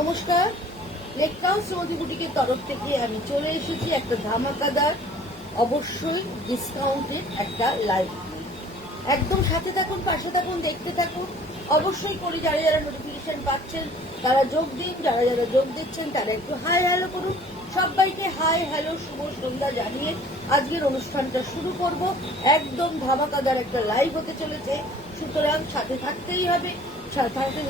নমস্কার, lake town Shrimati বুটিকের তরফ থেকে আমি চলে এসেছি একটা ধামাকাদার অবশ্যই ডিসকাউন্টের একটা লাইভ। একদম সাথে থাকুন, পাশে থাকুন, দেখতে থাকুন। অবশ্যই করি যারা যারা নোটিফিকেশন পাচ্ছেন তারা যোগ দিন, যারা যারা যোগ দিচ্ছেন তারা একটু হাই হ্যালো করুন। সবাইকে হাই হ্যালো শুভ সন্ধ্যা জানিয়ে আজকের অনুষ্ঠানটা শুরু করব। একদম ধামাকাদার একটা লাইভ হতে চলেছে, সুতরাং সাথে থাকতেই হবে।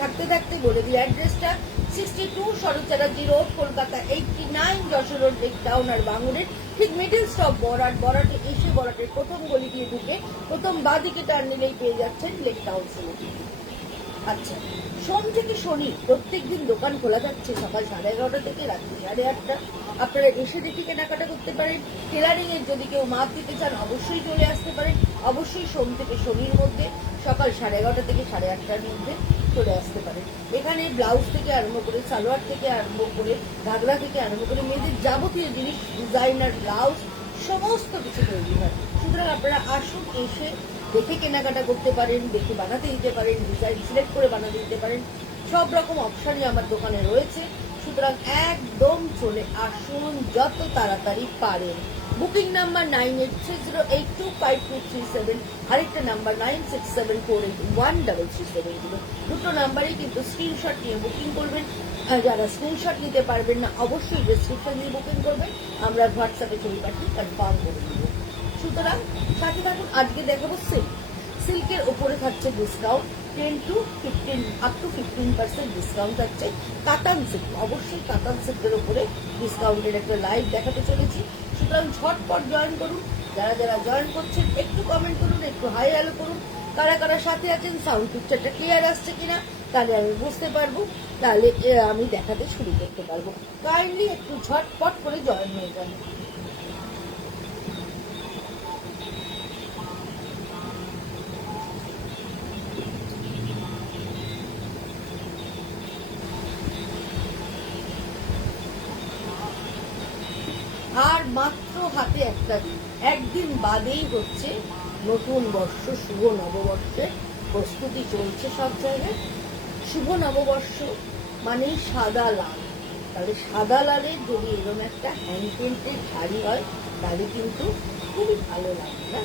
থাকতে থাকতে বলে দিই অ্যাড্রেসটা 62 শরৎচাটার্জি road, Kolkata 89, Jessore road, lake town আর বাঙুরের ঠিক মিডিল স্টপ বরাটে এসে বরাটের প্রথম গলি দিয়ে ঢুকে প্রথম বাঁদিকে টার্ন নিলেই পেয়ে যাচ্ছেন লেক টাউন সিটি। আচ্ছা, সোম থেকে শনি প্রত্যেক দিন দোকান খোলা থাকছে সকাল 11:30 থেকে রাত্রি 8:30। আপনারা এসে দেখে কেনাকাটা করতে পারেন। টেলারিং এর যদি কেউ মাপ দিতে চান অবশ্যই চলে আসতে পারেন। অবশ্যই সোম থেকে শনির মধ্যে সকাল 11:30 থেকে 8:30টার মধ্যে চলে আসতে পারেন। এখানে ব্লাউজ থেকে আরম্ভ করে, সালোয়ার থেকে আরম্ভ করে, ঘাগরা থেকে আরম্ভ করে মেয়েদের যাবতীয় জিনিস, ডিজাইনার ব্লাউজ সমস্ত কিছু তৈরি হয়। সুতরাং আপনারা আসুন, এসে দেখে কেনাকাটা করতে পারেন, দেখে বানাতে দিতে পারেন, ডিজাইন সিলেক্ট করে বানাতে দিতে পারেন। সব রকম অপশনই আমার দোকানে রয়েছে। সুতরাং একদম চলে আসুন যত তাড়াতাড়ি পারেন। বুকিং নাম্বার 9830825237, আরেকটা নাম্বার 9674813370। দুটো নাম্বারেই কিন্তু স্ক্রিনশট নিয়ে বুকিং করবেন। যারা স্ক্রিনশট নিতে পারবেন না অবশ্যই ডেসক্রিপশন দিয়ে বুকিং করবেন, আমরা হোয়াটসঅ্যাপে ছবি পাঠিয়ে কনফার্ম করে দেবো। সুতরাং সাথে থাকুন। আজকে দেখাবো সিল্কের ওপরে থাকছে discount 10 to 15 up to 15% discount থাকছে। কাতান সিল্ক, অবশ্যই কাতান সিল্কের ওপরে ডিসকাউন্টের একটা লাইভ দেখাতে চলেছি। সুতরাং ঝটপট জয়েন করুন। যারা যারা জয়েন করছেন একটু কমেন্ট করুন, একটু হাই হ্যালো করুন। কারা কারা সাথে আছেন, সাউন্ড পিকচারটা ক্লিয়ার আসছে কিনা তাহলে আমি বুঝতে পারবো, তাহলে আমি দেখাতে শুরু করতে পারবো। কাইন্ডলি একটু ঝটপট করে জয়েন হয়ে যান। আর মাত্র হাতে একটা দিন, একদিন বাদেই হচ্ছে নতুন বর্ষ, শুভ নববর্ষের প্রস্তুতি চলছে সব জায়গায়। শুভ নববর্ষ মানেই সাদা লাল, তাহলে সাদা লালের যদি এরকম একটা হ্যান্ড পেন্টের শাড়ি হয় তাহলে কিন্তু খুবই ভালো লাগে না?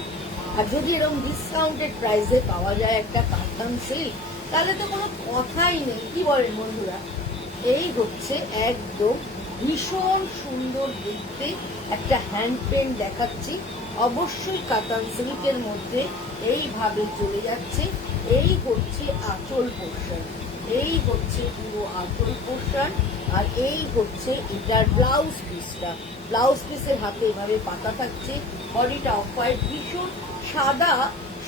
আর যদি এরকম ডিসকাউন্টেড প্রাইসে পাওয়া যায় একটা কাতান সিল্ক তাহলে তো কোনো কথাই নেই। কি বলেন বন্ধুরা? এই হচ্ছে একদম ভীষণ সুন্দর দেখতে একটা হ্যান্ড পেন্ট দেখাচ্ছি। অবশ্যই কাতান সিল্কের মধ্যে এইভাবে চলে যাচ্ছে। এই হচ্ছে আঁচল পোর্শন, এই হচ্ছে পুরো আঁচল পোর্শন, আর এই হচ্ছে এটার ব্লাউজ পিসটা। ব্লাউজ পিসের হাতে এভাবে পাতা থাকছে। বডিটা অফ হোয়াইট, ভীষণ সাদা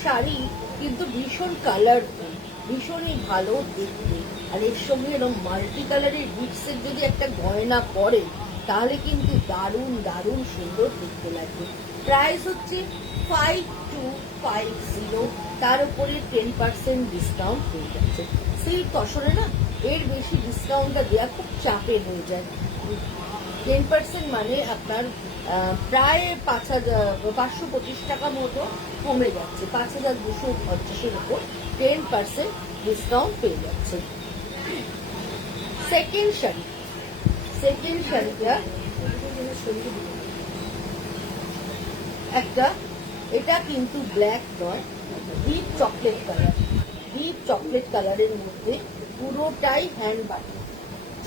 শাড়ি কিন্তু ভীষণ কালারফুল, ভীষণই ভালো দেখতে। আর এর সঙ্গে এরকম মাল্টি কালারের বিটসের যদি একটা গয়না পরে তাহলে কিন্তু দারুণ দারুণ সুন্দর দেখতে লাগবে। প্রাইস হচ্ছে 5250, তার উপরে 10% ডিসকাউন্ট পেয়ে যাচ্ছে। সিল্ক তসরে না এর বেশি ডিসকাউন্টটা দেওয়া খুব চাপের হয়ে যায়। 10% মানে আপনার প্রায় 525 টাকা মতো কমে যাচ্ছে। 5250-এর উপর 10% ডিসকাউন্ট পেয়ে যাচ্ছে। সেকেন্ড শাড়িটা একটা এটা কিন্তু ব্ল্যাক নয়, deep chocolate colour. Deep chocolate কালারের মধ্যে পুরোটাই হ্যান্ড বাটি,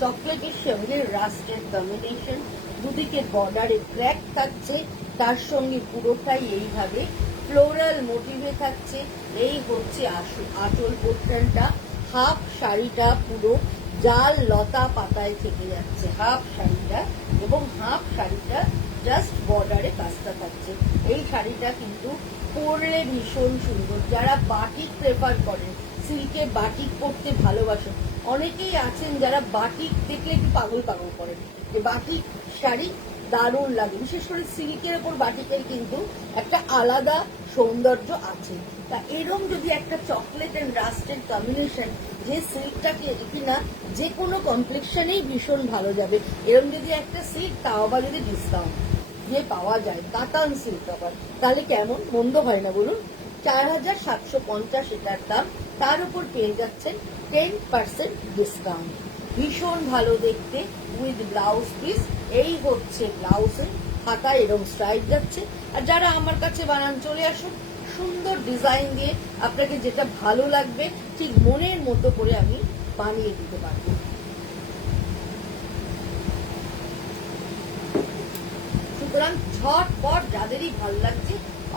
চকলেটের সঙ্গে রাস্টের কম্বিনেশন, দুদিকে বর্ডারে ক্র্যাক থাকছে, তার সঙ্গে পুরোটাই এইভাবে ফ্লোরাল মোটিভে থাকছে। এই হচ্ছে আঁচল পোর্শনটা। হাফ শাড়িটা পুরো জাল লতা পাতায় থেকে যাচ্ছে হাফ শাড়িটা, এবং হাফ শাড়িটা জাস্ট বর্ডারে কাজটা থাকছে। এই শাড়িটা কিন্তু পরলে ভীষণ সুন্দর। যারা বাটিক প্রেফার করেন, সিল্কে বাটিক পরতে ভালোবাসেন, অনেকেই আছেন যারা বাটিক দেখলে একটু পাগল পাগল করেন, যে বাটিক শাড়ি দারুণ লাগে। বিশেষ করে সিল্কের ওপর বাটিকের কিন্তু একটা আলাদা সৌন্দর্য আছে। তা এরম যদি একটা চকলেট এন্ড রাস্টের কম্বিনেশন, যে সিল্কটাকে কিনা যে কোনো কমপ্লেক্সনেই ভীষণ ভালো যাবে, এরম যদি একটা সিল্ক, তাও বা যদি ডিসকাউন্ট যে পাওয়া যায়, কাতান সিল্ক আবার, তাহলে কেমন মন্দ হয় না বলুন। 4750 এটার দাম, তার উপর পেয়ে যাচ্ছেন 10% ডিসকাউন্ট। ভীষণ ভালো দেখতে উইথ ব্লাউজ পিস। এই হচ্ছে ব্লাউজের হাতায় এরকম স্ট্রাইপ যাচ্ছে। আর যারা আমার কাছে বানান, চলে আসুন, সুন্দর ডিজাইন দিয়ে আপনাকে যেটা ভালো লাগবে ঠিক মনের মতো করে আমি বানিয়ে দিতে পারবো। সুতরাং ঝটপট যাদেরই ভালো লাগছে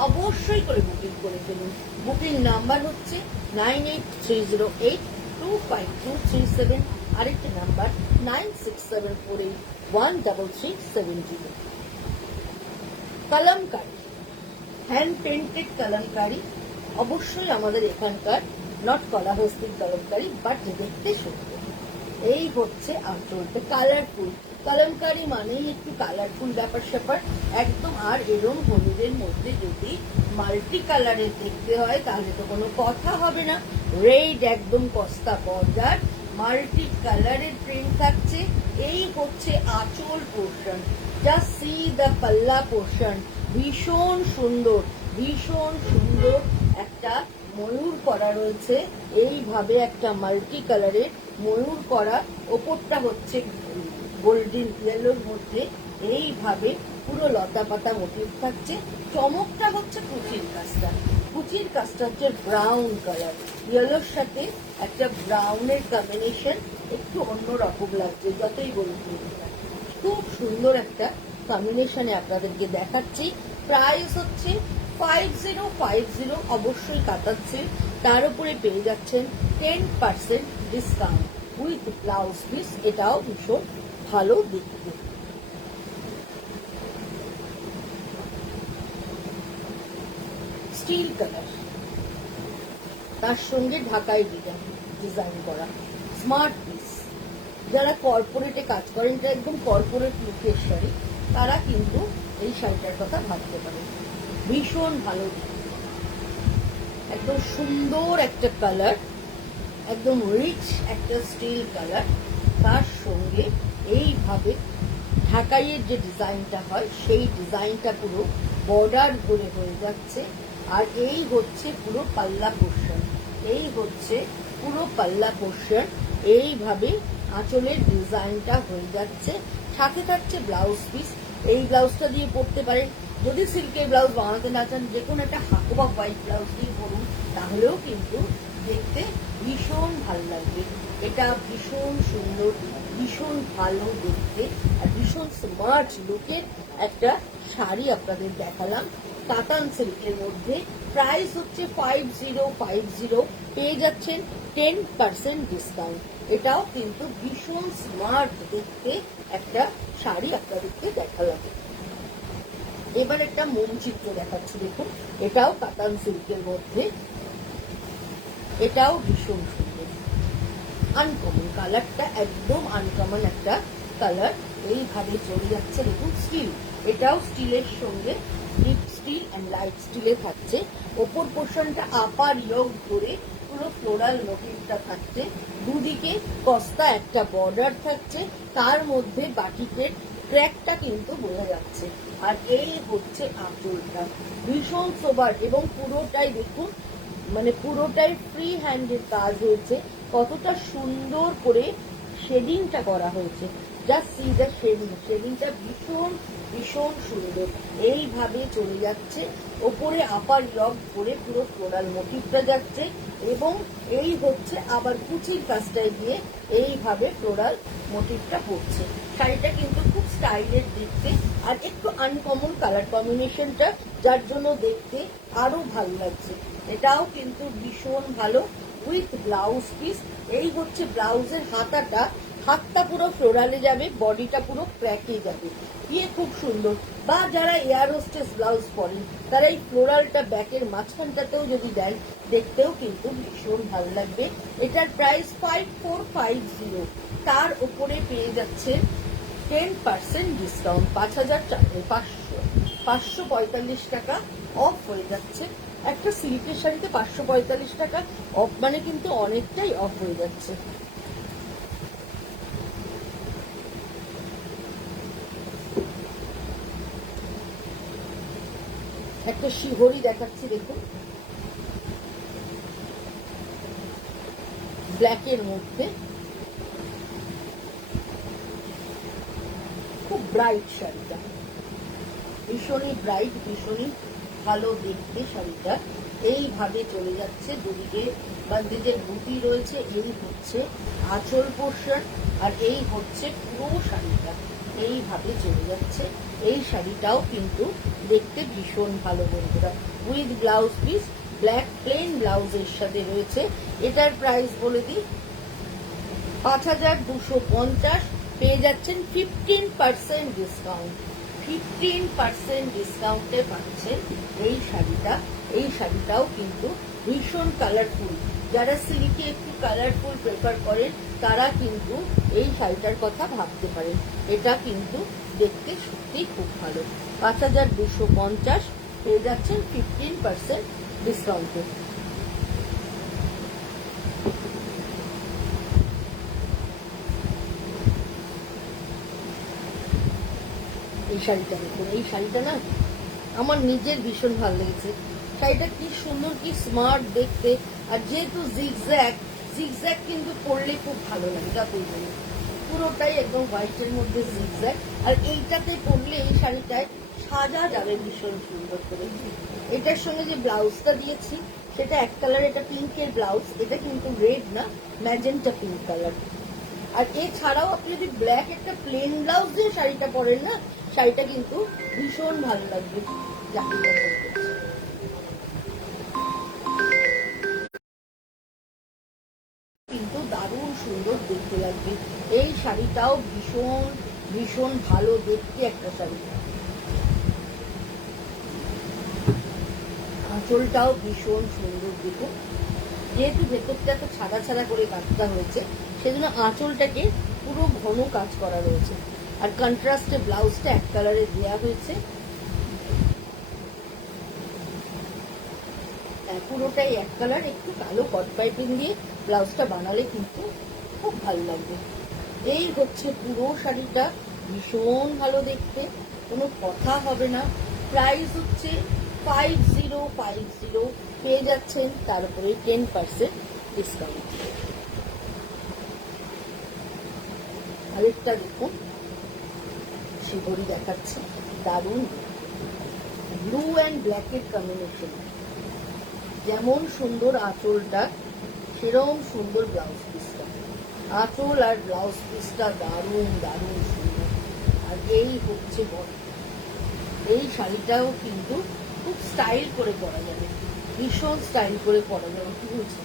অবশ্যই করে বুকিং করে ফেলুন। বুকিং নাম্বার হচ্ছে 9830825237, আরেকটি number 9674813370। Kalamkari, hand painted kalamkari, অবশ্যই আমাদের এখানকার, নট কলাহস্তির কালামকারি, বাট দেখতে সুন্দর। এই হচ্ছে আঁচলটা কালারফুল। কালামকারি মানেই একটু কালারফুল ব্যাপার স্যাপার একদম। আর এরম হলুদের মধ্যে যদি মাল্টি কালারের দেখতে হয় তাহলে তো কোনো কথা হবে না। রেড একদম কস্তা বর্ডার, মাল্টি কালারের প্রিন্ট থাকছে। এই হচ্ছে আঁচল পোর্শন। জাস্ট সি দ্য পাল্লা পোর্শন, ভীষণ সুন্দর, ভীষণ সুন্দর। একটা ময়ূর করা রয়েছে, এইভাবে একটা মাল্টি কালারের ময়ূর করা, ওপরটা হচ্ছে গোল্ডেন ইয়েলোর মধ্যে এইভাবে পুরো লতা পাতা মোটিভ থাকছে। চমকটা হচ্ছে কুচির কাজটা। কুচির কাজটা হচ্ছে ব্রাউন কালার, ইয়েলোর সাথে একটা ব্রাউনের কম্বিনেশন, একটু অন্যরকম লাগছে যতই বলুন। খুব সুন্দর একটা কম্বিনেশনে আপনাদেরকে দেখাচ্ছি। প্রাইস হচ্ছে 5050, অবশ্যই কাটাচ্ছে। তার উপরে পেয়ে যাচ্ছেন 10% ডিসকাউন্ট উইথ ব্লাউজ পিস। এটাও ভীষণ ভালো দেখতে। স্টিল কালার, তার সঙ্গে ঢাকাই ডিজাইন করা স্মার্ট পিস। যারা কর্পোরেটে কাজ করেন, এটা একদম কর্পোরেট লুকের শাড়ি, তারা কিন্তু এই শাড়িটার কথা ভাবতে পারেন। ভীষণ ভালো, একদম সুন্দর একটা কালার, একদম রিচ একটা স্টিল কালার। তার সঙ্গে এইভাবে ঢাকাইয়ের যে ডিজাইনটা হয় সেই ডিজাইনটা পুরো বর্ডার ধরে হয়ে যাচ্ছে। আর এই হচ্ছে পুরো পাল্লা পোর্শন, এই হচ্ছে পুরো পাল্লা পোর্শন। এইভাবে আঁচলের ডিজাইনটা হয়ে যাচ্ছে, সাথে থাকছে ব্লাউজ পিস। এই ব্লাউজটা দিয়ে পরতে পারেন। যদি সিল্কের ব্লাউজ বানাতে না চান, যে কোনো একটা হাকো বা হোয়াইট ব্লাউজ দিয়ে পরুন, তাহলেও কিন্তু দেখতে ভীষণ ভালো লাগবে। এটা ভীষণ সুন্দর, ভীষণ ভালো দেখতে, আর ভীষণ স্মার্ট লুকের একটা শাড়ি আপনাদের দেখালাম কাতান সিল্কের মধ্যে। প্রাইস হচ্ছে 5050, পেয়ে যাচ্ছেন 10% ডিসকাউন্ট। এটাও কিন্তু ভীষণ স্মার্ট দেখতে একটা শাড়ি আপনাদেরকে দেখালাম। এবার একটা মোম চিত্র দেখাচ্ছি, দেখুন। এটাও কাতান সিল্কের মধ্যে, এটাও ভীষণ সুন্দর, আনকমন কালারটা, একদম আনকমন একটা কালার। এইভাবে চলে যাচ্ছে, দেখুন। স্টিল, এটাও স্টিলের সঙ্গে ডিপ স্টিল এন্ড লাইট স্টিলে থাকছে। ওপর পোর্শনটা আপার ইয়োগ ধরে পুরো ফ্লোরাল মোটিভটা থাকছে। দুদিকে কস্তা একটা বর্ডার থাকছে, তার মধ্যে বাটিকের ক্র্যাকটা কিন্তু বোঝা যাচ্ছে। আর এই হচ্ছে আঁচলটা, ভীষণ সোবার, এবং পুরোটাই দেখুন, মানে পুরোটাই ফ্রি হ্যান্ডের কাজ হয়েছে। কতটা সুন্দর করে শেডিংটা করা হয়েছে, জাস্ট সি দ্য শেডিং, শেডিংটা ভীষণ ভীষণ সুন্দর। এইভাবে চলে যাচ্ছে ওপরে আপার লক করে পুরো ফ্লোরাল মোটিভটা যাচ্ছে, এবং এই হচ্ছে আবার কুচির কাজটায় গিয়ে এইভাবে ফ্লোরাল মোটিভটা পড়ছে। শাড়িটা কিন্তু খুব স্টাইলের দেখতে, আর একটু আনকমন কালার কম্বিনেশনটা, যার জন্য দেখতে আরো ভালো লাগছে। এটাও কিন্তু ভীষণ ভালো উইথ ব্লাউজ পিস। এই হচ্ছে ব্লাউজের হাতাটা, হাতটা পুরো ফ্লোরালে যাবে, বডিটা পুরো ক্র্যাকে যাবে, ইয়ে খুব সুন্দর। বা যারা এয়ার হোস্টেস ব্লাউজ পরেন তারা এই ফ্লোরালটা ব্যাকের মাঝখানটাতেও যদি দেন, দেখতেও কিন্তু ভীষণ ভালো লাগবে। এটার প্রাইস 5450। তার উপরে পেয়ে যাচ্ছে 10% ডিসকাউন্ট, 5,545 টাকা অফ হয়ে যাচ্ছে। একটা সিল্কের শাড়িতে 545 টাকা অফ মানে কিন্তু অনেকটাই অফ হয়ে যাচ্ছে। একটা শিহরি দেখাচ্ছি, দেখুন, ব্ল্যাকের মধ্যে খুব ব্রাইট শাড়িটা, ভীষণই ব্রাইট, ভীষণই ভালো দেখতে শাড়িটা। এইভাবে চলে যাচ্ছে, দুদিকে বাঁধে যে বুটি রয়েছে, এই হচ্ছে আঁচল পোর্শন, আর এই হচ্ছে পুরো শাড়িটা এইভাবে চলে যাচ্ছে। এই শাড়িটাও কিন্তু দেখতে ভীষণ ভালো বন্ধুরা, with blouse piece, black plain ব্লাউজের সাথে রয়েছে। এটার প্রাইস বলে দিই 5,250, পেয়ে যাচ্ছেন 15% ডিসকাউন্ট। 15% ডিসকাউন্টে পাচ্ছেন এই শাড়িটা। এই শাড়িটাও কিন্তু ভীষণ কালারফুল, যারা সিল্কে একটু কালারফুল প্রেফার করেন তারা কিন্তু এই শাড়িটার কথা ভাবতে পারেন। এটা কিন্তু দেখতে সত্যিই খুব ভালো। 5,250 পেয়ে যাচ্ছেন 15% ডিসকাউন্টে। এই শাড়িটা দেখুন, এই শাড়িটা না আমার নিজের ভীষণ ভালো লেগেছে। শাড়িটা কি সুন্দর, কি স্মার্ট দেখতে, আর যেহেতু জিগজ্যাগ, জিগজ্যাগ কিন্তু পরলে খুব ভালো লাগে, যতই বলি পুরোটাই একদম হোয়াইটের মধ্যে জিগজ্যাগ, আর এইটাতে পরলে এই শাড়িটায় সাজা যাবে ভীষণ সুন্দর করে। এটার সঙ্গে যে ব্লাউজটা দিয়েছি সেটা এক কালার, এটা পিঙ্কের ব্লাউজ, এটা কিন্তু রেড না, ম্যাজেন্টা পিঙ্ক কালার। আর এছাড়াও আপনি যদি ব্ল্যাক একটা প্লেন ব্লাউজ দিয়ে শাড়িটা পরেন না, শাড়িটা কিন্তু ভীষণ ভালো লাগবে। কিন্তু দারুণ সুন্দর দেখতে লাগবে। এই শাড়িটাও ভীষণ ভীষণ ভালো দেখতে একটা শাড়ি। আঁচলটাও ভীষণ সুন্দর দেখুন, যেহেতু ভেতরটা এত ছাড়া ছাড়া করে কাজটা হয়েছে, সেজন্য আঁচলটাকে পুরো ঘন কাজ করা রয়েছে। আর কন্ট্রাস্টে ব্লাউজটা এক কালারে দেওয়া হয়েছে, পুরোটাই এক কালার। একটু কালো কট পাইপিং দিয়ে ব্লাউজটা বানালে কিন্তু খুব ভালো লাগবে। এই হচ্ছে পুরো শাড়িটা, ভীষণ ভালো দেখতে, কোনো কথা হবে না। প্রাইস হচ্ছে 5050, পেয়ে যাচ্ছেন তার উপরে 10% ডিসকাউন্ট। আরেকটা দেখুন শিবরি দেখাচ্ছে, দারুণ ব্লু অ্যান্ড ব্ল্যাকের কম্বিনেশন, যেমন সুন্দর আঁচলটা সেরকম সুন্দর ব্লাউজ পিসটা। আঁচল আর ব্লাউজ পিসটা দারুণ দারুণ সুন্দর। আর এই হচ্ছে বডি। এই শাড়িটাও কিন্তু খুব স্টাইল করে পরা যাবে, ভীষণ স্টাইল করে পরা যাবে। কি বলছে,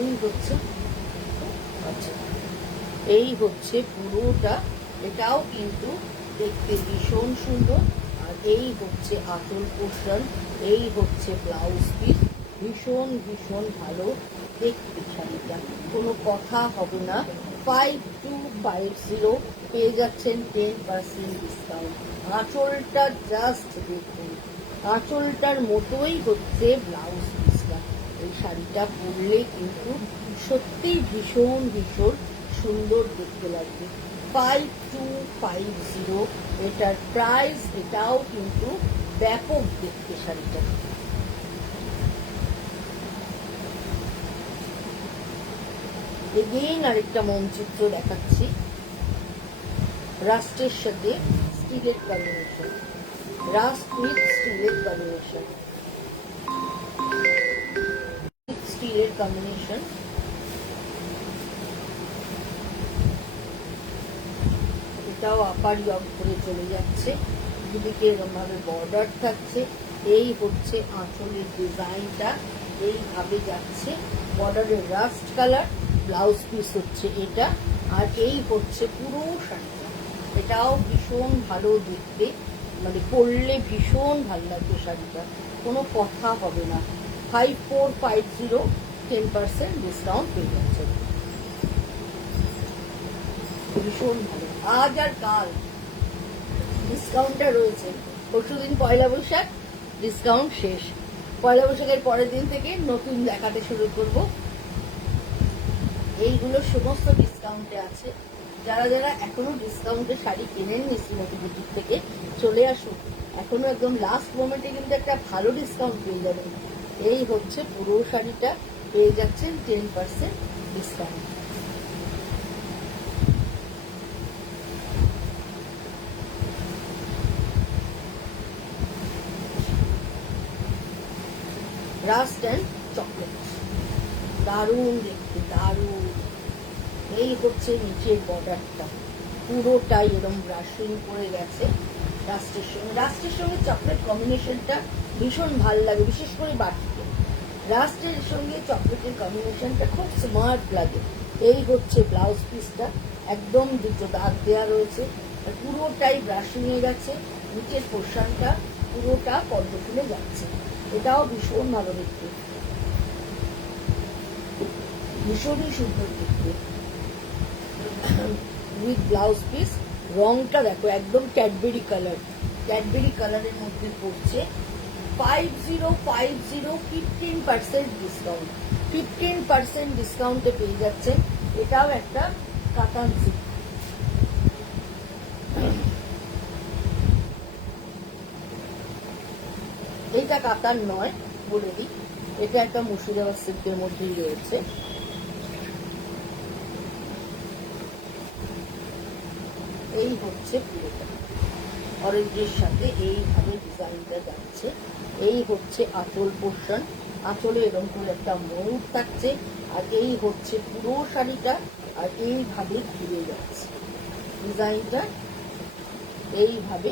এই হচ্ছে, আচ্ছা এই হচ্ছে পুরোটা, এটাও কিন্তু দেখতে ভীষণ সুন্দর। আর এই হচ্ছে আঁচল পোর্শন, এই হচ্ছে ব্লাউজ পিস, ভীষণ ভীষণ ভালো দেখতে শাড়িটা, কোনো কথা হবে না। 5250, পেয়ে যাচ্ছেন 10% ডিসকাউন্ট। আঁচলটা জাস্ট দেখুন, আঁচলটার মতোই হচ্ছে ব্লাউজ পিসটা। এই শাড়িটা পরলে কিন্তু সত্যিই ভীষণ ভীষণ সুন্দর দেখতে লাগবে। 5250 এটার প্রাইস। এটাও কিন্তু ব্যাপক দেখতে শাড়িটা। এগেইন আরেকটা মনচিত্র দেখাচ্ছি, রাস্টের সাথে স্টিলের কম্বিনেশন, রাস্ট উইথ স্টিলের কম্বিনেশন, স্টিলের কম্বিনেশন। এটাও আপার ইয়ক করে চলে যাচ্ছে, দুদিকে এরকম ভাবে বর্ডার থাকছে। এই হচ্ছে আঁচলের ডিজাইনটা, এইভাবে যাচ্ছে, বর্ডারের রাস্ট কালার, ব্লাউজ পিস হচ্ছে এটা, আর এই হচ্ছে পুরো শাড়িটা। এটাও ভীষণ ভালো দেখতে, মানে পরলে ভীষণ ভালো লাগবে শাড়িটা, কোনো কথা হবে না। 5450, 10% ডিসকাউন্ট পেয়ে যাচ্ছে, ভীষণ ভালো। আজ আর কাল ডিসকাউন্টটা রয়েছে, পরশুদিন পয়লা বৈশাখ, ডিসকাউন্ট শেষ। পয়লা বৈশাখের পরের দিন থেকে নতুন দেখাতে শুরু করব। এইগুলো সমস্ত ডিসকাউন্টে আছে। যারা যারা এখনো ডিসকাউন্টে শাড়ি কেনেননি শ্রীমতী বুটিক থেকে, চলে আসুন, এখনো একদম লাস্ট মোমেন্টে কিন্তু একটা ভালো ডিসকাউন্ট পেয়ে যাবেন। এই হচ্ছে পুরো শাড়িটা, পেয়ে যাচ্ছেন 10% ডিসকাউন্ট। রাস্ট অ্যান্ড চকলেট, দারুণ দেখতে, দারুণ। এই হচ্ছে নিচের বর্ডারটা, পুরোটাই এরকম ব্রাশিং করে গেছে রাস্টের সঙ্গে চকলেট কম্বিনেশনটা ভীষণ ভালো লাগে, বিশেষ করে বাটিতে রাস্টের সঙ্গে চকলেটের কম্বিনেশনটা খুব স্মার্ট লাগে। এই হচ্ছে ব্লাউজ পিসটা, একদম দুটো দাগ দেওয়া রয়েছে, পুরোটাই ব্রাশিং হয়ে গেছে, নিচের পোর্শনটা পুরোটা পদ্ম ফুলে যাচ্ছে। এটাও ভীষণ ভালো দেখতে, ভীষণই সুন্দর দেখতে, উইথ ব্লাউজ পিস। রংটা দেখো একদম ক্যাডবেরি কালার, ক্যাডবেরি কালারের মধ্যে পড়ছে। 5050, 15% ডিসকাউন্ট, 15% ডিসকাউন্টে পেয়ে যাচ্ছেন। এটাও একটা কাতান সিল্ক, এইটা কাতান নয় বলে দিই, এটা একটা মুর্শিদাবাদ সিল্কের মধ্যেই রয়েছে। এই হচ্ছে পুরোটা, অরেঞ্জের সাথে এইভাবে ডিজাইনটা যাচ্ছে। এই হচ্ছে আঁচল পোর্শন, আঁচলে এরকম করে একটা ময়ূর থাকছে, আর এই হচ্ছে পুরো শাড়িটা, আর এইভাবে ঘুরে যাচ্ছে ডিজাইনটা, এইভাবে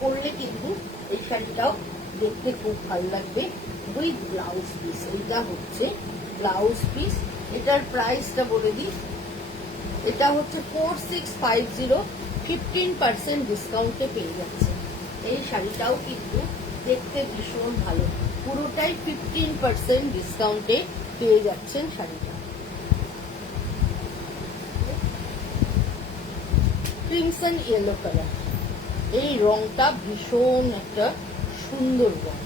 পরলে কিন্তু এই শাড়িটাও দেখতে খুব ভালো লাগবে, উইথ ব্লাউজ পিস। এইটা হচ্ছে ব্লাউজ পিস, এটার প্রাইসটা বলে দিই, এটা হচ্ছে 4650, 15% ডিসকাউন্টে পেয়ে যাচ্ছে। এই শাড়িটাও কিন্তু দেখতে ভীষণ ভালো, পুরোটাই 15% ডিসকাউন্টে পেয়ে যাচ্ছেন শাড়িটা। ক্রিমসন ইয়েলো কালার, এই রংটা ভীষণ একটা সুন্দর রং,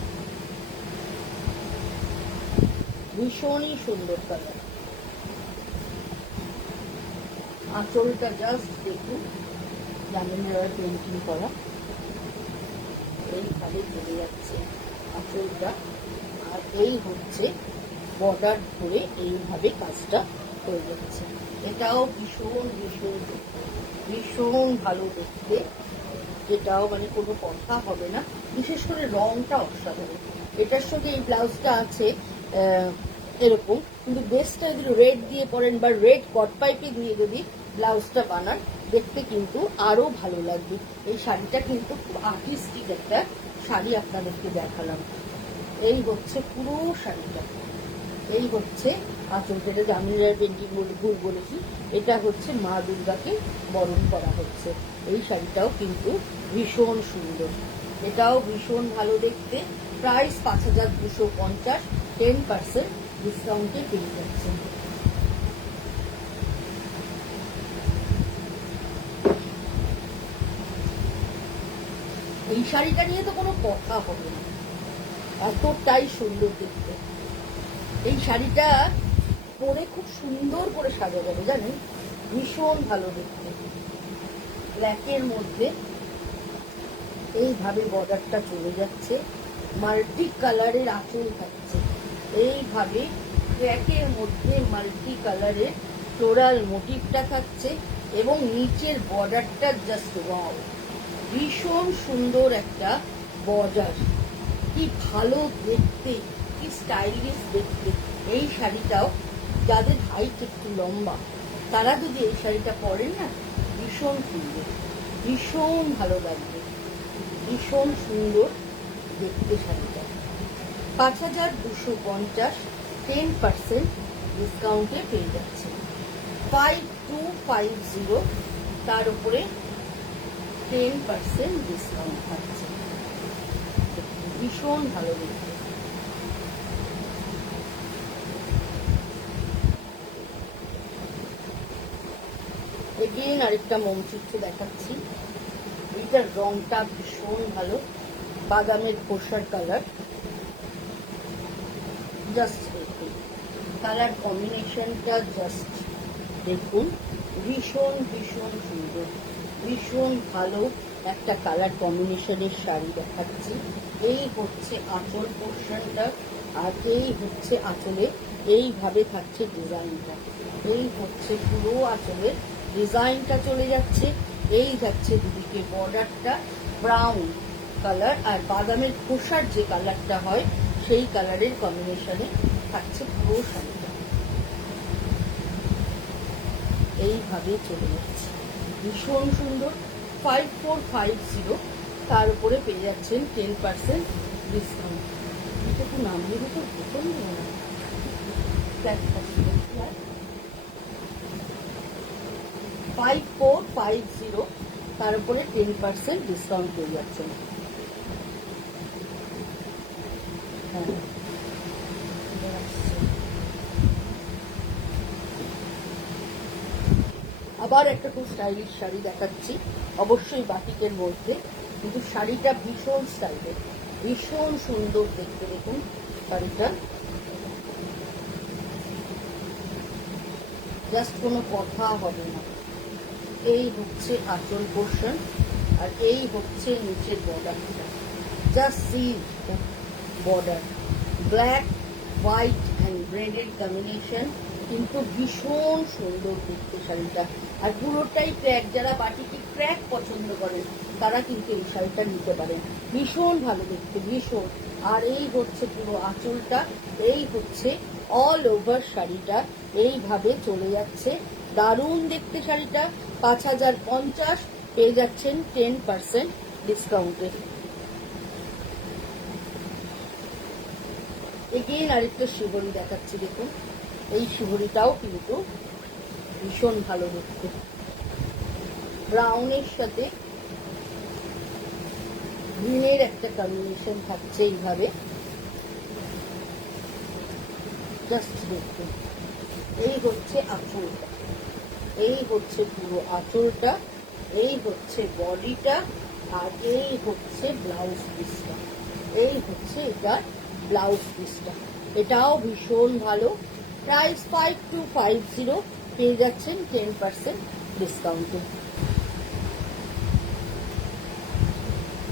ভীষণই সুন্দর কালার। আঁচলটা জাস্ট দেখুন, জামিনের পেন্টিং করা, এইভাবে চলে যাচ্ছে আঁচলটা, আর এই হচ্ছে বর্ডার ধরে এইভাবে কাজটা হয়ে যাচ্ছে। এটাও ভীষণ ভীষণ ভীষণ ভালো দেখতে, এটাও মানে কোনো কথা হবে না, বিশেষ করে রংটা অসাধারণ। এটার সঙ্গে এই ব্লাউজটা আছে এরকম, কিন্তু বেসটা যদি রেড দিয়ে পরেন বা রেড কট পাইপে দিয়ে যদি ব্লাউজটা বানান, দেখতে কিন্তু আরো ভালো লাগবে। এই শাড়িটা কিন্তু খুব আর্টিস্টিক একটা শাড়ি আপনাদেরকে দেখালাম। এই হচ্ছে পুরো শাড়িটা, এই হচ্ছে আঁচলটা, এটা জামিনের পেন্টিং ভুল বলেছি, এটা হচ্ছে মা দুর্গাকে বরণ করা হচ্ছে। এই শাড়িটাও কিন্তু ভীষণ সুন্দর, এটাও ভীষণ ভালো দেখতে। প্রাইস 5250, 10% ডিসকাউন্টে পেয়ে যাচ্ছে। এই শাড়িটা নিয়ে তো কোনো কথা হবে না, এতটাই সুন্দর দেখতে। এই শাড়িটা পরে খুব সুন্দর করে সাজা যাবে, জানেন, ভীষণ ভালো দেখতে। ব্ল্যাকের মধ্যে এইভাবে বর্ডারটা চলে যাচ্ছে, মাল্টি কালারের আঁচল থাকছে, এইভাবে ব্ল্যাকের মধ্যে মাল্টি কালারের ফ্লোরাল মোটিভটা থাকছে, এবং নিচের বর্ডারটা জাস্ট ওয়াও, ভীষণ সুন্দর একটা বর্ডার, কি ভালো দেখতে, কি স্টাইলিশ দেখতে। এই শাড়িটাও যাদের হাইট একটু লম্বা তারা যদি এই শাড়িটা পরেন না, ভীষণ সুন্দর, ভীষণ ভালো লাগবে, ভীষণ সুন্দর দেখতে শাড়িটা। 5250, 10% ডিসকাউন্টে পেয়ে যাচ্ছে। 5250, তার উপরে 10% ডিসকাউন্ট থাকছে, ভীষণ ভালো দেখতে। এগেইন আরেকটা মোমচিত্র দেখাচ্ছি। এইটার রংটা ভীষণ ভালো, বাদামের খোসার কালার, জাস্ট দেখুন কালার কম্বিনেশনটা, জাস্ট দেখুন, ভীষণ ভীষণ সুন্দর, ভীষণ ভালো একটা কালার কম্বিনেশনের শাড়ি দেখাচ্ছি। এই হচ্ছে আঁচল পোর্শনটা, আর এই হচ্ছে আঁচলে এইভাবে থাকছে ডিজাইনটা, এই হচ্ছে পুরো আঁচলের ডিজাইনটা চলে যাচ্ছে। এই যাচ্ছে দুদিকে বর্ডারটা ব্রাউন কালার, আর বাদামের খোসার যে কালারটা হয় সেই কালারের কম্বিনেশনে থাকছে পুরো শাড়িটা, এইভাবে চলে যাচ্ছে, ভীষণ সুন্দর। 5450, তার উপরে পেয়ে যাচ্ছেন 10% ডিসকাউন্ট। এটা তো নামিয়ে দিতে প্রথম 5450, তার উপরে 10% ডিসকাউন্ট পেয়ে যাচ্ছেন। আবার একটা খুব স্টাইলিশ শাড়ি দেখাচ্ছি, অবশ্যই বাটিকের মধ্যে, কিন্তু শাড়িটা ভীষণ স্টাইলিশ, ভীষণ সুন্দর দেখতে। দেখুন শাড়িটা, জাস্ট কোনো কথা হবে না। এই হচ্ছে আঁচল পোর্শন, আর এই হচ্ছে নিচের বর্ডারটা, just see border, black white and রেডের কম্বিনেশন, কিন্তু ভীষণ সুন্দর দেখতে শাড়িটা। আর পুরোটাই ক্র্যাক, যারা বাটিকে ক্র্যাক পছন্দ করেন তারা কিন্তু এই শাড়িটা নিতে পারেন, ভীষণ ভালো দেখতে, ভীষণ। আর এই হচ্ছে পুরো আঁচলটা, এই হচ্ছে অল ওভার শাড়িটা, এইভাবে চলে যাচ্ছে, দারুণ দেখতে শাড়িটা। 5050, পেয়ে যাচ্ছেন 10% ডিসকাউন্টে। এগেইন আরেকটা শিবরি দেখাচ্ছি, দেখুন এই শিবরিটাও কিন্তু ভীষণ ভালো দেখতে, ব্রাউনের সাথে গ্রিনের একটা কম্বিনেশন থাকছে এইভাবে, জাস্ট দেখুন। এই হচ্ছে আঁচলটা, এই হচ্ছে পুরো আঁচলটা, এই হচ্ছে বডিটা, আর এই হচ্ছে ব্লাউজ পিসটা, এই হচ্ছে এটা ব্লাউজ পিসটা, এটাও ভীষণ ভালো। প্রাইস 5250, পেয়ে যাচ্ছেন 10% ডিসকাউন্টে।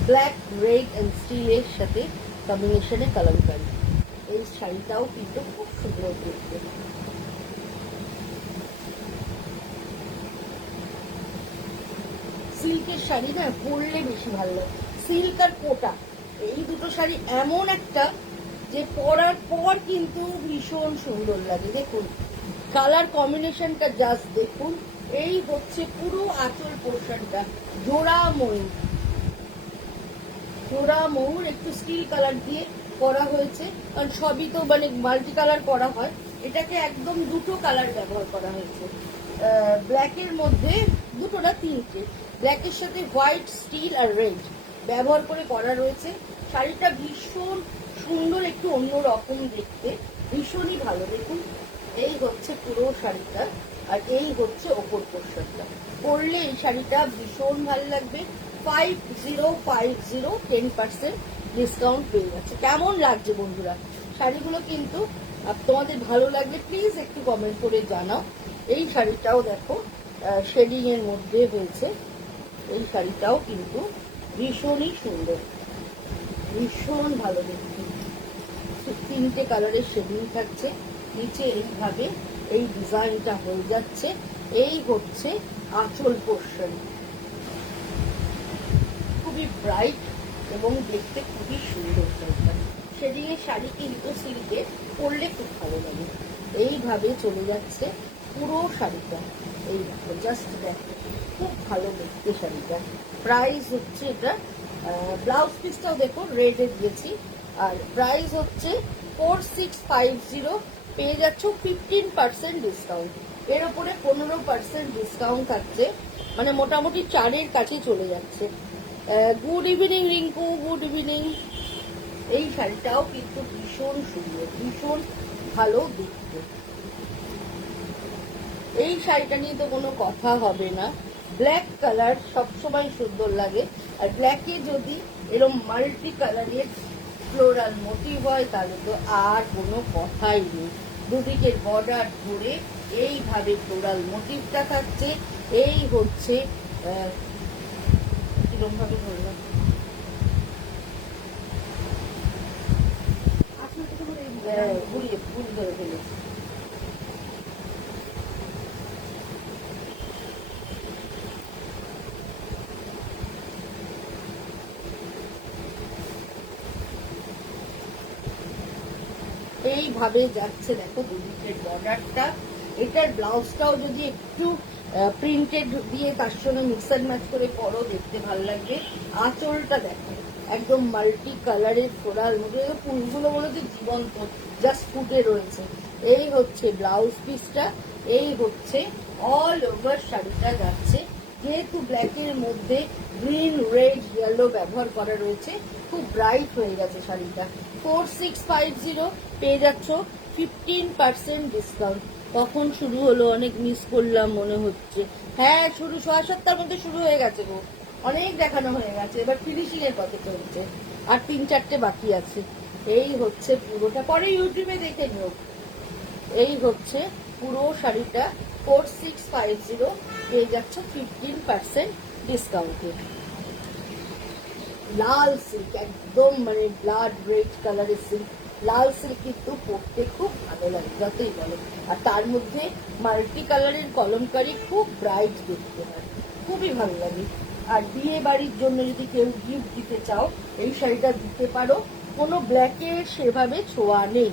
ব্ল্যাক রেড অ্যান্ড স্টিলের সাথে কম্বিনেশনে কালামকারি, এই শাড়িটাও কিন্তু খুব সুন্দর দেখতে। সিল্কের শাড়ি না পরলে বেশি ভালো লাগে, সিল্ক আর কোটা, এই দুটো শাড়ি এমন একটা যে পরার পর কিন্তু ভীষণ সুন্দর লাগে। দেখুন কালার কম্বিনেশনটা জাস্ট দেখুন। এই হচ্ছে পুরো আঁচল পোর্শনটা, জোড়া ময়ূর, জোড়া ময়ূর একটু স্টিল কালার দিয়ে করা হয়েছে, কারণ সবই তো মানে মাল্টি কালার করা হয়, এটাকে একদম দুটো কালার ব্যবহার করা হয়েছে। ব্ল্যাকের মধ্যে দুটো না তিনটে, ব্ল্যাকের সাথে হোয়াইট, স্টিল আর রেড ব্যবহার করে করা রয়েছে। শাড়িটা ভীষণ সুন্দর, একটু অন্যরকম দেখতে, ভীষণই ভালো। দেখুন এই হচ্ছে পুরো শাড়িটা, আর এই হচ্ছে ওপর পোর্শনটা, পরলে এই শাড়িটা ভীষণ ভালো লাগবে। 5050, 10% ডিসকাউন্ট পেয়ে যাচ্ছে। কেমন লাগছে বন্ধুরা শাড়িগুলো? কিন্তু তোমাদের ভালো লাগলে প্লিজ একটু কমেন্ট করে জানাও। এই শাড়িটাও দেখো শেডিং এর মধ্যে হয়েছে, এই শাড়িটাও কিন্তু ভীষণই সুন্দর, ভীষণ ভালো দেখতে। তিনটে কালারের শেডিং থাকছে, নিচে এইভাবে এই ডিজাইনটা হয়ে যাচ্ছে। এই হচ্ছে আঁচল পোর্শন খুবই ব্রাইট এবং দেখতে খুবই সুন্দর শাড়িটা। সেদিকে শাড়ি কিন্তু সিল্কের, পরলে খুব ভালো লাগে। এইভাবে চলে যাচ্ছে পুরো শাড়িটা। এই দেখো, জাস্ট দেখো, খুব ভালো দেখতে শাড়িটা। প্রাইস হচ্ছে এটা, ব্লাউজ পিসটাও দেখো রেডে দিয়েছি, আর প্রাইস হচ্ছে 4650। পেয়ে যাচ্ছ 15% ডিসকাউন্ট। এর ওপরে 15% ডিসকাউন্ট থাকছে, মানে মোটামুটি 4-এর কাছে চলে যাচ্ছে। Good evening Rinku, good evening. এই শাড়িটাও কিন্তু ভীষণ সুন্দর, ভীষণ ভালো দেখতে। এই শাড়িটা নিয়ে তো কোনো কথা হবে না। ব্ল্যাক কালার সবসময় সুন্দর লাগে, আর ব্ল্যাকে যদি এরকম মাল্টি কালারের ফ্লোরাল মোটিভ হয় তাহলে তো আর কোনো কথাই নেই। দুদিকের বর্ডার ধরে এইভাবে ফ্লোরাল মোটিভটা থাকছে। এই হচ্ছে কিরকম ভাবে ধরলাম, ভুল ধরে ফেলেছি। এইভাবে যাচ্ছে দেখো দুদিকের বর্ডারটা। এটার ব্লাউজটাও যদি একটু প্রিন্টেড দিয়ে তার সঙ্গে মিক্সার ম্যাচ করে পরো, দেখতে ভালো লাগবে। আঁচলটা দেখো একদম মাল্টি কালারের ফ্লোরাল মধ্যে, ফুলগুলো মনে হচ্ছে জীবন্ত, জাস্ট ফুটে রয়েছে। এই হচ্ছে ব্লাউজ পিসটা, এই হচ্ছে অল ওভার শাড়িটা যাচ্ছে। যেহেতু ব্ল্যাকের মধ্যে গ্রিন, রেড, ইয়েলো ব্যবহার করা রয়েছে, খুব ব্রাইট হয়ে গেছে শাড়িটা। 4650 পেয়ে যাচ্ছ 15% ডিসকাউন্ট। কখন শুরু হলো, অনেক মিস করলাম মনে হচ্ছে। হ্যাঁ, শুরু 6-7টার মধ্যে শুরু হয়ে গেছে গো, অনেক দেখানো হয়ে গেছে, এবার ফিনিশিং এর পথে চলছে, আর 3-4টে বাকি আছে। এই হচ্ছে পুরোটা, পরে ইউটিউবে দেখে নিও। এই হচ্ছে পুরো শাড়িটা 4650 পেয়ে যাচ্ছ 15% ডিসকাউন্টে। লাল সিল্ক, একদম মানে ব্লাড রেড কালারের সিল্ক। লাল সিল্ক কিন্তু পরতে খুব ভালো লাগে যতই বলো, আর তার মধ্যে মাল্টি কালারের কলমকারি, খুব ব্রাইট দেখতে হয়, খুবই ভালো লাগে। আর বিয়ে বাড়ির জন্য যদি কেউ গিফট দিতে চাও, এই শাড়িটা দিতে পারো, কোনো ব্ল্যাকের সেভাবে ছোঁয়া নেই।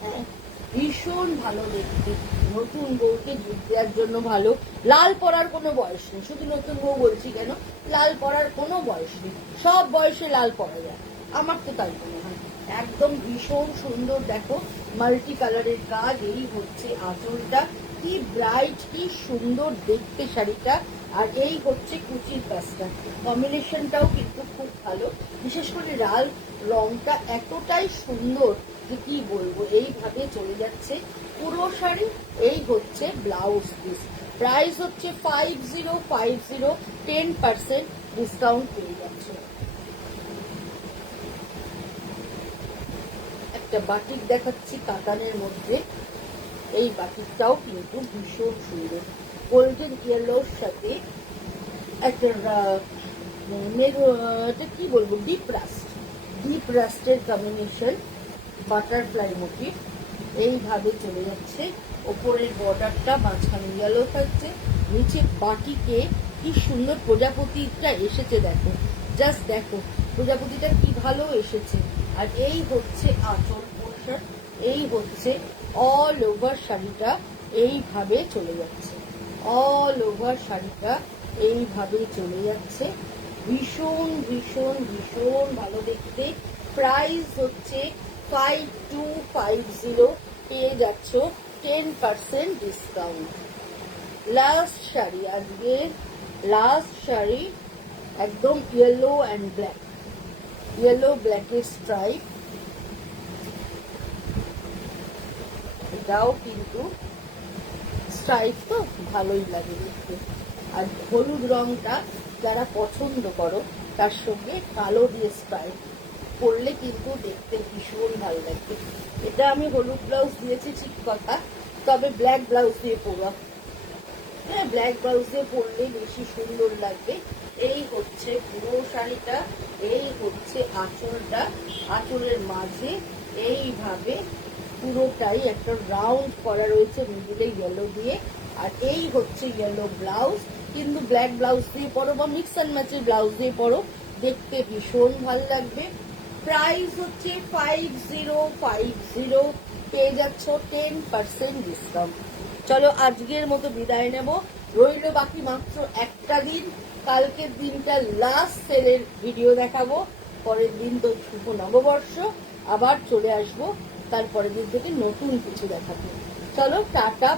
হ্যাঁ, ভীষণ ভালো দেখতে, নতুন বউকে গিফট দেওয়ার জন্য ভালো। লাল পরার কোনো বয়স নেই, শুধু নতুন বউ বলছি কেন, লাল পরার কোনো বয়স নেই, সব বয়সে লাল পরা যায়, আমার তো তাই মনে হয়। একদম ভীষণ সুন্দর দেখো, মাল্টি কালারের কাজ। এই হচ্ছে আঁচলটা, কি ব্রাইট, কি সুন্দর দেখতে শাড়িটা। আর এই হচ্ছে কুচির কাজটা, কম্বিনেশনটাও কিন্তু খুব ভালো। বিশেষ করে লাল রংটা এতটাই সুন্দর যে কি বলবো। এইভাবে চলে যাচ্ছে পুরো শাড়ি। এই হচ্ছে ব্লাউজ পিস, প্রাইস হচ্ছে 5050, 10% ডিসকাউন্ট পেয়ে যাচ্ছে। একটা বাটিক দেখাচ্ছি কাতানের মধ্যে, এই বাটিকটাও কিন্তু ভীষণ সুন্দর, গোল্ডেন ইয়েলোর সাথে একটা এটা কি বলবো, ডিপ রাস্টের কম্বিনেশন, বাটারফ্লাই মোটিভ। এইভাবে চলে যাচ্ছে, ওপরের বর্ডারটা মাঝখানে ইয়েলো থাকছে, নিচে বাটিকে কি সুন্দর প্রজাপতিটা এসেছে দেখো, জাস্ট দেখো প্রজাপতিটা কি ভালো এসেছে। আর এই হচ্ছে আঁচল পোর্শন, এই হচ্ছে অল ওভার শাড়িটা। এইভাবে চলে যাচ্ছে অল ওভার শাড়িটা, এইভাবে চলে যাচ্ছে, ভীষণ ভীষণ ভীষণ ভালো দেখতে। প্রাইস হচ্ছে 5250, পেয়ে যাচ্ছ 10% ডিসকাউন্ট। লাস্ট শাড়ি, আজকে লাস্ট শাড়ি, একদম ইয়েলো অ্যান্ড ব্ল্যাক, ইয়েলো ব্ল্যাকের স্ট্রাইপ। এটাও কিন্তু স্ট্রাইপ তো ভালোই লাগে দেখতে। আর হলুদ রংটা যারা পছন্দ করো, তার সঙ্গে কালো দিয়ে স্ট্রাইপ পরলে কিন্তু দেখতে ভীষণ ভালো লাগবে। এটা আমি হলুদ ব্লাউজ দিয়েছি ঠিক কথা, তবে ব্ল্যাক ব্লাউজ দিয়ে পরবা, হ্যাঁ ব্ল্যাক ব্লাউজ দিয়ে পরলে বেশি সুন্দর লাগবে। এই হচ্ছে পুরো শাড়িটা, এই হচ্ছে আঁচলটা, আঁচলের মাঝে এইভাবে পুরোটাই একটা রাউন্ড করা রয়েছে মিডিলে ইয়েলো দিয়ে। আর এই হচ্ছে ইয়েলো ব্লাউজ, কিন্তু ব্ল্যাক ব্লাউজ দিয়ে পরো বা মিক্স অ্যান্ড ম্যাচের ব্লাউজ দিয়ে পরো, দেখতে ভীষণ ভালো লাগবে। প্রাইস হচ্ছে 5050, পেয়ে যাচ্ছ 10% ডিসকাউন্ট। চলো আজকের মতো বিদায় নেব, রইল বাকি মাত্র একটা দিন। কালকের দিনটা লাস্ট সেলের ভিডিও দেখাবো, পরের দিন তো শুভ নববর্ষ, আবার চলে আসবো তারপরের দিন থেকে নতুন কিছু দেখাবো। চলো টাটা।